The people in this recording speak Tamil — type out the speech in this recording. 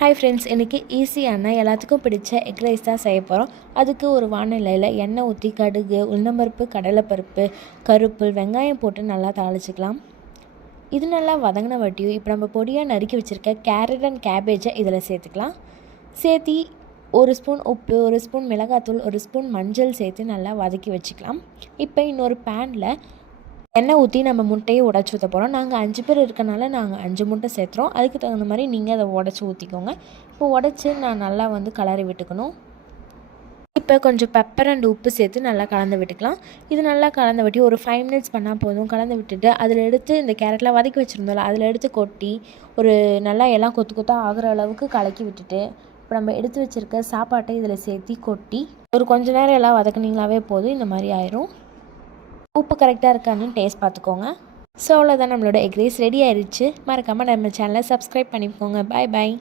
ஹாய் ஃப்ரெண்ட்ஸ், இன்றைக்கி ஈஸியான எல்லாத்துக்கும் பிடிச்ச எக் ரைஸ் தான் செய்ய போகிறோம். அதுக்கு ஒரு வானிலையில் எண்ணெய் ஊற்றி கடுகு, உளுந்தம்பருப்பு, கடலைப்பருப்பு, கருவேப்பிலை, வெங்காயம் போட்டு நல்லா தாளிச்சிக்கலாம். இது நல்லா வதங்கின வட்டியும் இப்போ நம்ம பொடியாக நறுக்கி வச்சுருக்க கேரட் அண்ட் கேபேஜை இதில் சேர்த்துக்கலாம். சேர்த்தி ஒரு ஸ்பூன் உப்பு, ஒரு ஸ்பூன் மிளகாத்தூள், ஒரு ஸ்பூன் மஞ்சள் சேர்த்து நல்லா வதக்கி வச்சுக்கலாம். இப்போ இன்னொரு பேனில் எண்ணெய் ஊற்றி நம்ம முட்டையை உடச்சி ஊற்ற போகிறோம். நாங்கள் 5 பேர் இருக்கனால நாங்கள் 5 முட்டை சேர்த்துறோம். அதுக்கு தகுந்த மாதிரி நீங்கள் அதை உடச்சி ஊற்றிக்கோங்க. இப்போ உடச்சி நான் நல்லா கிளறி விட்டுக்கணும். இப்போ கொஞ்சம் பெப்பர் அண்ட் உப்பு சேர்த்து நல்லா கலந்து விட்டுக்கலாம். இது நல்லா கலந்து விட்டு ஒரு 5 மினிட்ஸ் பண்ணால் போதும். கலந்து விட்டுட்டு அதில் எடுத்து இந்த கேரட்லாம் வதக்கி வச்சுருந்தோம்ல, அதில் எடுத்து கொட்டி ஒரு நல்லா எல்லாம் கொத்து கொத்தாக ஆகிற அளவுக்கு கலக்கி விட்டுட்டு இப்போ நம்ம எடுத்து வச்சுருக்க சாப்பாட்டை இதில் சேர்த்தி கொட்டி ஒரு கொஞ்ச நேரம் எல்லாம் வதக்குனீங்களாவே போதும். இந்த மாதிரி ஆயிரும். உப்பு கரெக்டாக இருக்கான்னு டேஸ்ட் பார்த்துக்கோங்க. ஸோ அவ்வளோதான், நம்மளோட எக் ரைஸ் ரெடி ஆயிடுச்சு. மறக்காமல் நம்ம சேனலை சப்ஸ்கிரைப் பண்ணிக்கோங்க. பாய் பாய்.